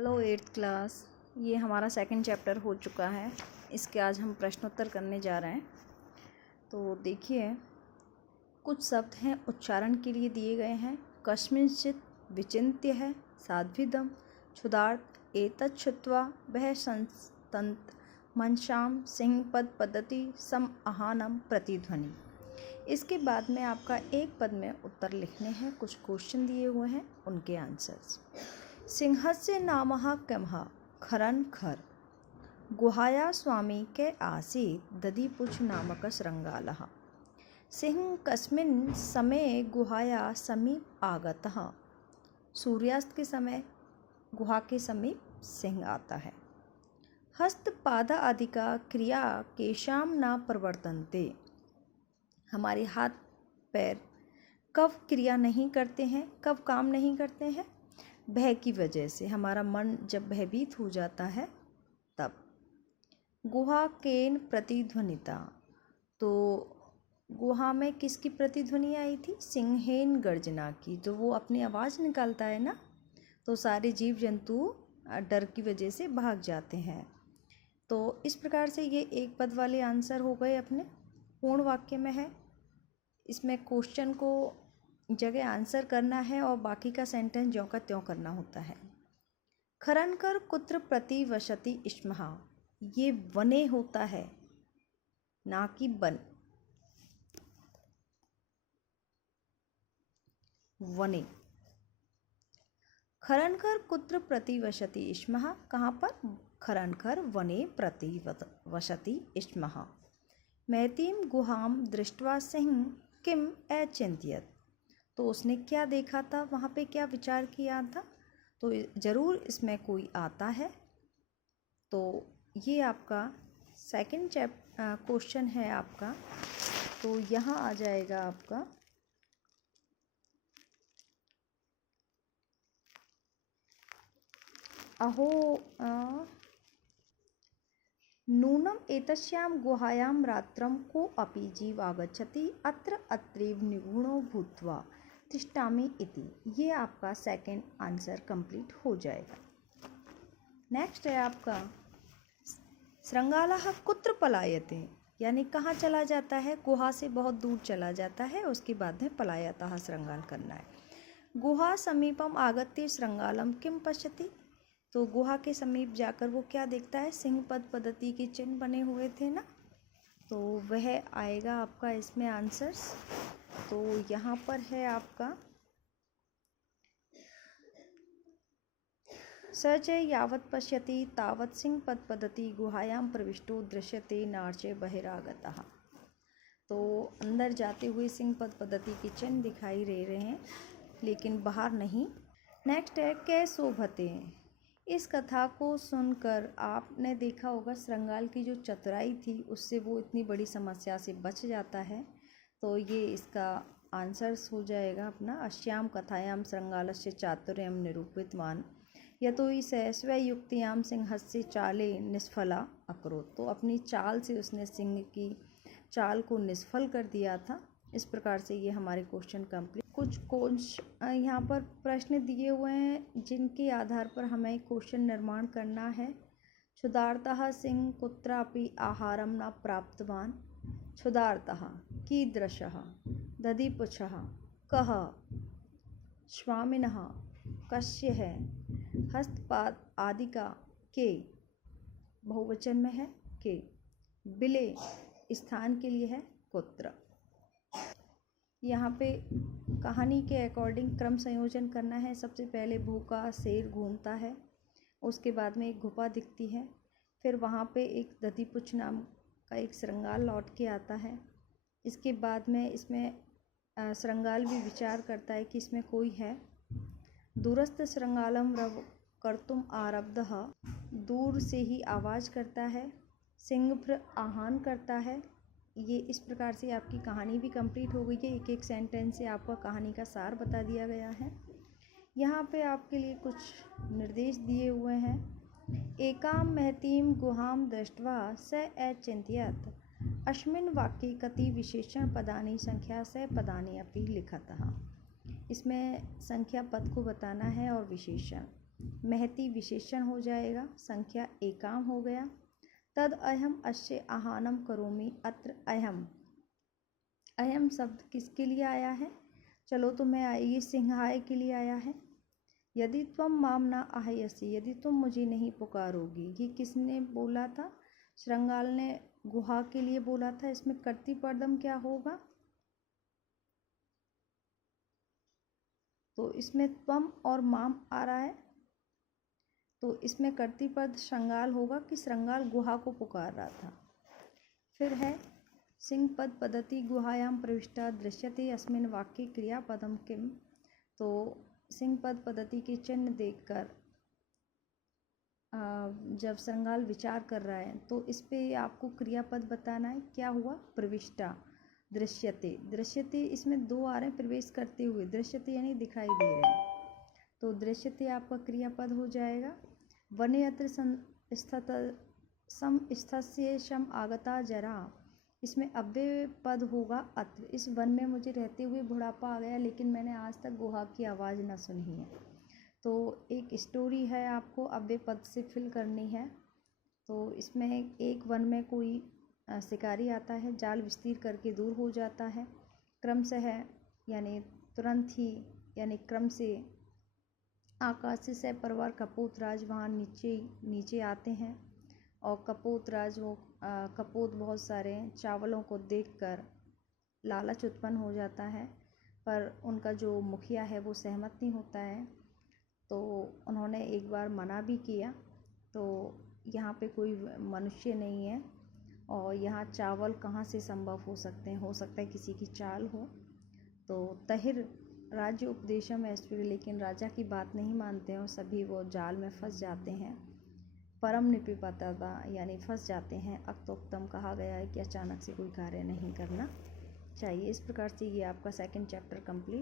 Hello 8th class. ये हमारा second chapter हो चुका है। इसके आज हम प्रश्नोत्तर करने जा रहे हैं। तो देखिए, कुछ शब्द हैं उच्चारण के लिए दिए गए हैं। कस्मिंश्चित् विचिन्त्य है साध्विदम क्षुधार्थ एतत् श्रुत्वा वह संस्तंत मनसाम सिंहपद पद्धति सम आहानम प्रतिध्वनि। इसके बाद में आपका एक पद में उत्तर लिखने हैं। कुछ क्वेश्चन दिए हुए हैं, उनके आंसर्स। सिंहस्य नामः कमः खरन खर गुहाया स्वामी के आसीत् दधिपुच्छ नामक श्रृंगालः। सिंह कस्मिन् समये गुहाया समीप आगतः। सूर्यास्त के समय गुहा के समीप सिंह आता है। हस्त पाद आदि का क्रिया केशाम न प्रवर्तन्ते। हमारे हाथ पैर कब क्रिया नहीं करते हैं, कब काम नहीं करते हैं? भय की वजह से। हमारा मन जब भयभीत हो जाता है तब। गुहा केन प्रतिध्वनिता, तो गुहा में किसकी प्रतिध्वनि आई थी? सिंहेन गर्जना की। तो वो अपनी आवाज़ निकालता है ना, तो सारे जीव जंतु डर की वजह से भाग जाते हैं। तो इस प्रकार से ये एक पद वाले आंसर हो गए अपने। पूर्ण वाक्य में है, इसमें क्वेश्चन को जगह आंसर करना है और बाकी का सेंटेंस ज्यों का त्यों करना होता है। खरनकर कुत्र प्रति वसति स्मः, ये वने होता है ना कि बन। वने। खरनकर कुत्र प्रति वसति स्मः, कहाँ पर? खरनकर वने प्रति वसति स्मः। महतीम गुहाम दृष्ट्वा सिंह किम अचिंत्यत, तो उसने क्या देखा था, वहाँ पे क्या विचार किया था? तो ज़रूर इसमें कोई आता है। तो ये आपका सेकंड क्वेश्चन है आपका। तो यहाँ आ जाएगा आपका अहो नूनम एतस्यां गुहायां रात्रं को अपि जीव आगच्छति अत्र अत्रैव निगूढ़ो भूत्वा तिष्ठामि इति। ये आपका सेकंड आंसर कंप्लीट हो जाएगा। नेक्स्ट है आपका श्रृंगालः कुत्र पलायते, यानी कहाँ चला जाता है? गुहा से बहुत दूर चला जाता है, उसके बाद में पलायतः श्रृंगाल करना है। गुहा समीपम आगत्य श्रृंगालम किम पश्यति, तो गुहा के समीप जाकर वो क्या देखता है? सिंहपद पद्धति के चिन्ह बने हुए थे ना, तो वह आएगा आपका इसमें आंसर्स। तो यहाँ पर है आपका स च यावत् पश्यति तावत् सिंहपद पद्धति गुहायां प्रविष्टो दृश्यते नार्चे बहिरागतः। तो अंदर जाते हुए सिंहपद पद्धति के चिन्ह दिखाई दे रहे हैं, लेकिन बाहर नहीं। नेक्स्ट है कै शोभते। इस कथा को सुनकर आपने देखा होगा श्रृंगाल की जो चतुराई थी उससे वो इतनी बड़ी समस्या से बच जाता है। तो ये इसका आंसर्स हो जाएगा अपना। अस्याम कथायाम श्रृंगालस्य चातुर्यम निरूपितवान यतो ही स्वयुक्तियाम सिंहस्य चाले निष्फला अकरोत्, तो अपनी चाल से उसने सिंह की चाल को निष्फल कर दिया था। इस प्रकार से ये हमारे क्वेश्चन कंप्लीट। कुछ यहाँ पर प्रश्न दिए हुए हैं जिनके आधार पर हमें क्वेश्चन निर्माण करना है। क्षुधार्तः सिंह कुत्रापि आहारं न प्राप्तवान। क्षुधार्तः कीदृशः दधिपुच्छः कः स्वामिनः कस्य है हस्तपाद आदि का के बहुवचन में है के। बिले स्थान के लिए है कुत्र। यहाँ पे कहानी के अकॉर्डिंग क्रम संयोजन करना है। सबसे पहले भूखा शेर घूमता है, उसके बाद में एक गुफा दिखती है, फिर वहाँ पे एक दधिपुच्छ नाम का एक श्रृंगाल लौट के आता है। इसके बाद में इसमें श्रृंगाल भी विचार करता है कि इसमें कोई है। दूरस्थ श्रृंगालम रव कर्तुम आरब्धः, दूर से ही आवाज़ करता है। सिंह फिर आहान करता है। ये इस प्रकार से आपकी कहानी भी कंप्लीट हो गई है। एक एक सेंटेंस से आपका कहानी का सार बता दिया गया है। यहाँ पे आपके लिए कुछ निर्देश दिए हुए हैं। एकाम महतीम गुहाम दृष्ट्वा स अचिंत्यत अस्मिन् वाक्ये कति विशेषण पदानि संख्या स पदानि अपि लिखतः। इसमें संख्या पद को बताना है और विशेषण। महती विशेषण हो जाएगा, संख्या एकाम हो गया। तद अहम अस्य आहानम करोमि, अत्र अहम, अहम शब्द किसके लिए आया है? चलो तो मैं ये सिंहाय के लिए आया है। यदि त्वम माम न आहयसि, यदि तुम मुझे नहीं पुकारोगी, ये किसने बोला था? श्रृंगाल ने गुहा के लिए बोला था। इसमें कर्तृपदम क्या होगा? तो इसमें त्वम और माम आ रहा है, तो इसमें कर्तृपद श्रृंगाल होगा कि श्रृंगाल गुहा को पुकार रहा था। फिर है सिंह पद पद्धति गुहायाम प्रविष्टा दृश्यते अस्मिन् वाक्ये क्रियापदम किम। तो सिंह पद पद्धति के चिन्ह देखकर जब श्रृंगाल विचार कर रहा है तो इस पे आपको क्रियापद बताना है। क्या हुआ? प्रविष्टा, दृश्यते, दृश्यते इसमें दो आ रहे हैं, प्रवेश करते हुए, दृश्यते यानी दिखाई दे रहे हैं, तो दृश्यते आपका क्रियापद हो जाएगा। वने अत्र समस्थस्य शम आगता जरा, इसमें अव्यय पद होगा अत्र। इस वन में मुझे रहते हुए बुढ़ापा आ गया, लेकिन मैंने आज तक गुहा की आवाज़ न सुनी है। तो एक स्टोरी है, आपको अव्यय पद से फिल करनी है। तो इसमें एक वन में कोई शिकारी आता है, जाल विस्तीर करके दूर हो जाता है। क्रम से है यानी तुरंत ही, यानी क्रम से आकाश से सपरिवार कपोतराज वहाँ नीचे आते हैं और कपोतराज वो कपोत बहुत सारे चावलों को देखकर लालच उत्पन्न हो जाता है, पर उनका जो मुखिया है वो सहमत नहीं होता है। तो उन्होंने एक बार मना भी किया, तो यहाँ पे कोई मनुष्य नहीं है और यहाँ चावल कहाँ से संभव हो सकते हैं, हो सकता है किसी की चाल हो। तो तहिर राज्य उपदेशम ऐश्वर्य, लेकिन राजा की बात नहीं मानते हैं और सभी वो जाल में फंस जाते हैं। परम निपिपतता यानी फंस जाते हैं। अक्तोक्तम कहा गया है कि अचानक से कोई कार्य नहीं करना चाहिए। इस प्रकार से ये आपका सेकंड चैप्टर कंप्लीट